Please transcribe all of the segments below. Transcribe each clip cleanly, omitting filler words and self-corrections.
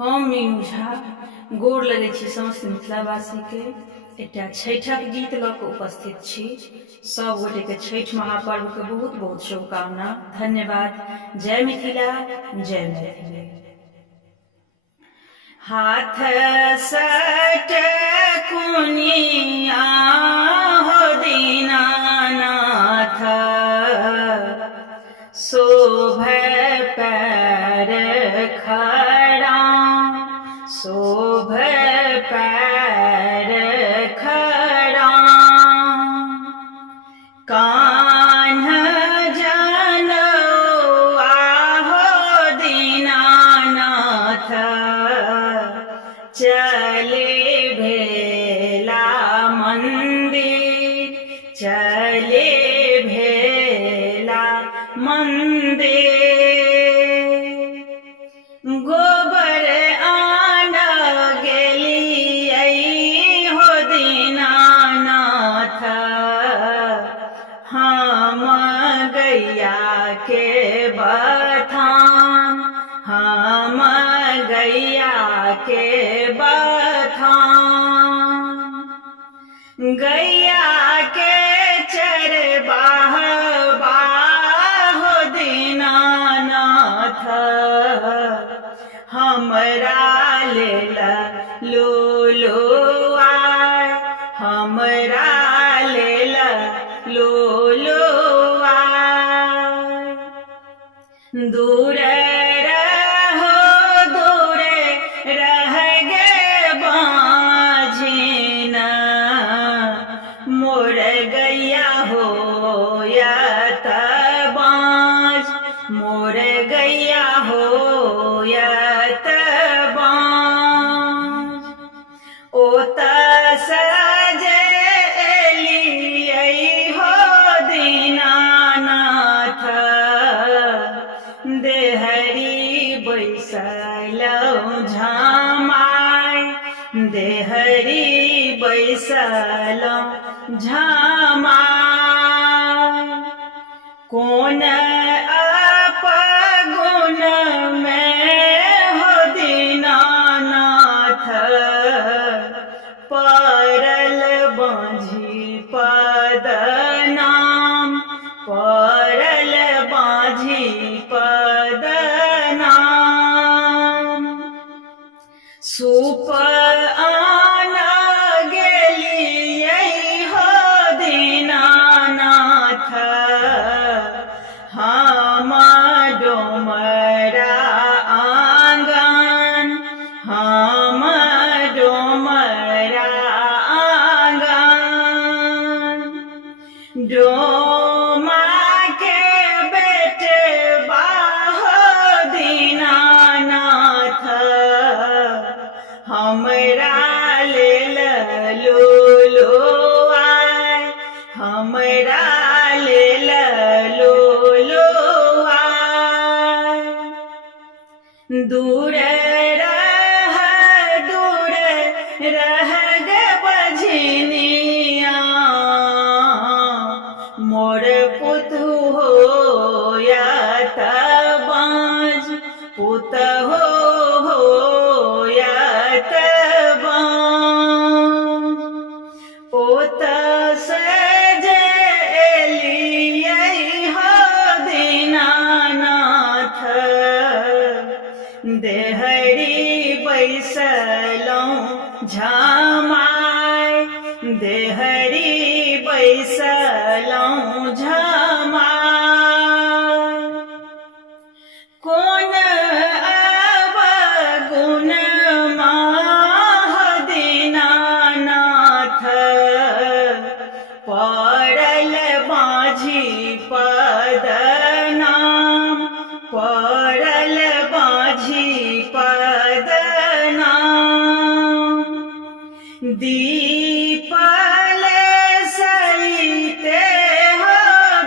हम मीनू झा गोर लगै छी समस्त मिथिलावासीके। एकटा छठिक गीत लऽ कऽ उपस्थित छी। सब गोटेके छठि महापर्वके बहुत बहुत शुभकामना। धन्यवाद। जय मिथिला, जय मैथिली। हाथ सट कुनिया हो दीनानाथ, शोभे पैर खड़ा, शोभे पैर खड़ा। कान्ह जनौआ हो दीनानाथ, चले भेला मंदिर, चले भेला मंदिर। गोबर आन गेलियै हो दीनानाथ, हम गैया के बथान, हम गैया के बथान। गैया के चरवाहबा हो दीनानाथ, हमरा लेल लोलुआ, हमरा लेल लोलुआ। दूर रहो दूर रह गे बाझिन, मोर गैया होयत बाँझ, मोर गैया होयत बाँझ। ओतऽ जे एलियै हो दीनानाथ, देहरी बैसलौं झामाय, देहरी बैसलौं झामाय। कोन अपगुण में हो दीनानाथ, पड़ल बाँझी पद नाम, पड़ल बाँझी पद नाम। सूप आन गेलियै हो दीनानाथ, हम डोमरा आँगन, हम डोमरा आँगन। डोमा के बेटबा हो दीनानाथ, हमरा लेल लोलुआय, हमरा लेल लोलुआय। दूर रह गे बझनिया, मोर पुतहु होयत बाँझ, पुतहु होयत बाँझ। ओतऽ जे एलियै हो दीनानाथ, देहरी बैसलौं झामाय, देहरी बैसलौं झामाय। कोन अवगुण हो दीनानाथ, पड़ल बाँझी पद नाम, पड़ल बाँझी पद नाम। दीपल सहिते हो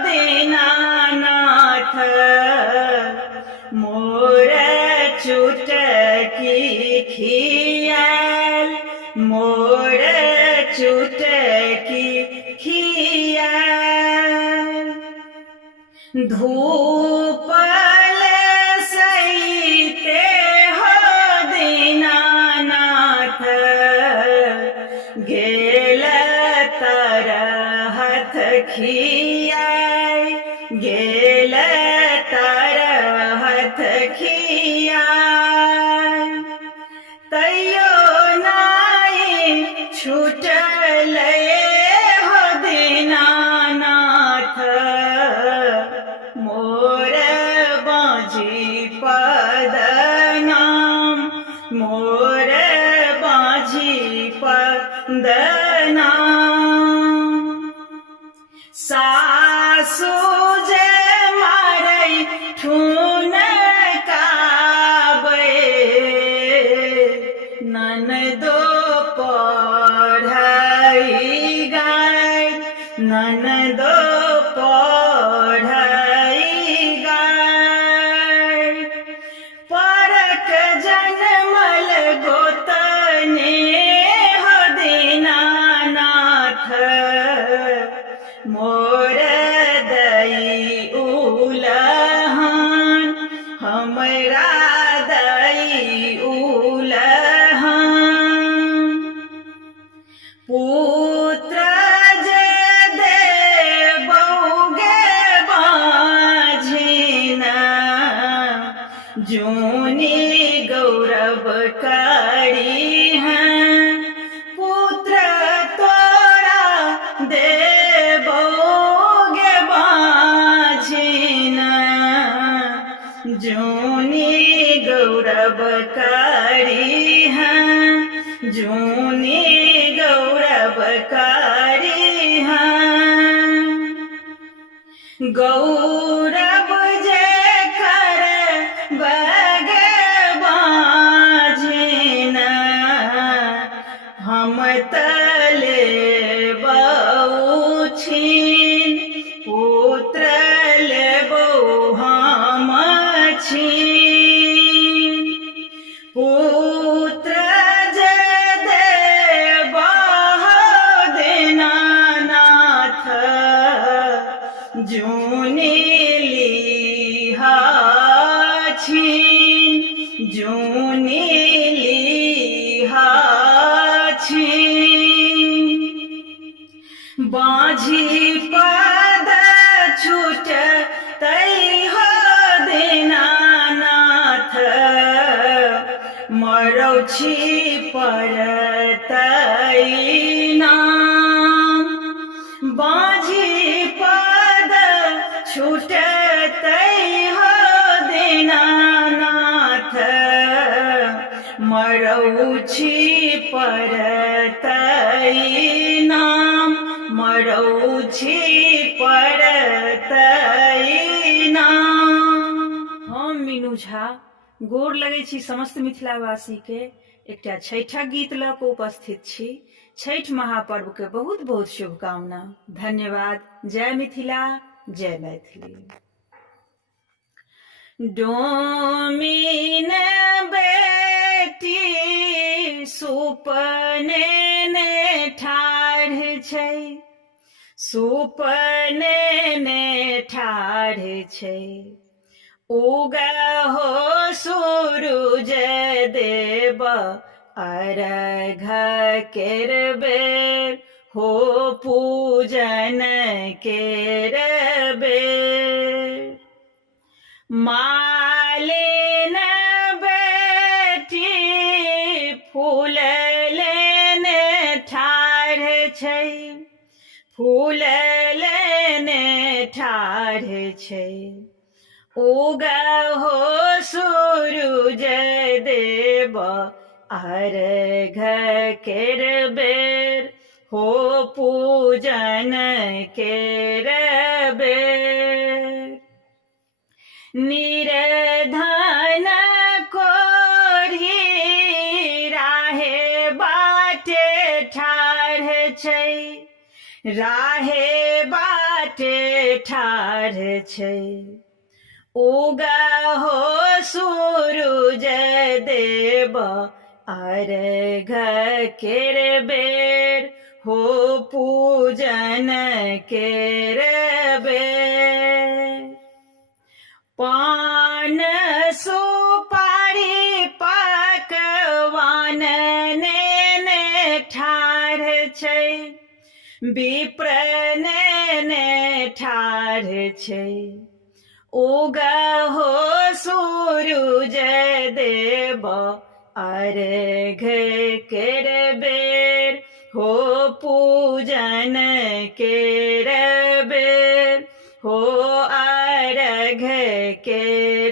दीनानाथ, मोर चुटकी खियाल, मोर चुटकी खियाल। धूपल सहिते हो खियाय गेल तरहत खियाय तैयो नाई छूटल हो दीनानाथ मोर बाँझी पद नाम मोर बाँझी पद नाम सासु जे मारै ठुन काबै ननदो पढ़ाई गाय ननदो पढ़ाई गाय परक जनमल गोतने हो दीनानाथ मोर दई उलहन हमरा दई उलहन पुत्र जे देबौगे बाझिना जूनी गौरव करी हैं पुत्र तोरा देबौगे बाझिना जूनी गौरव करी हैं जूनी गौरव करी हैं गौरव जे कर बगे बाझिना हम तले बहुछिन पुत्र लेबौ हम छिन पुत्र जे देबह दीनानाथ जूनी लिहा छिन जूनी लिहा छिन बाँझी पद छूट तै हो दीनानाथ मरौ छी परतै नाम बाँझी पद छूटतै हो दीनानाथ मरौ छी परतै नाम मरौ छी परतै नाम हम मीनू झा गोर लगै छी समस्त मिथिलावासी के एकटा छठिक गीत लऽ कऽ उपस्थित छी छठि महापर्व के बहुत बहुत शुभकामना धन्यवाद जय मिथिला जय मैथिली डोमिन बेटी सुपने ने ठाढ़ छै सुपने ने ठाढ़ छै उगहो सूरुज देव अर्घ केर बेर हो पूजन केर बेर मालिन बेटी फूल लेने ठाढ़ छै फूल लेने ठाढ़ छै उगहो सूरुज देव अर्घ केर बेर हो पूजन केर बेर निर्धन कोढ़ी राहे बाटे ठाढ़ छै राहे बाटे ठाढ़ छै उगहो सूरुज देव अर्घ केर बेर हो पूजन केर बेर पान सुपारी पकवान ने ठाढ़ छै विप्र ने ने ठाढ़ छै। उगा हो सूरुज देव अर्घ केर बेर हो पूजन केर बेर हो अर्घ केर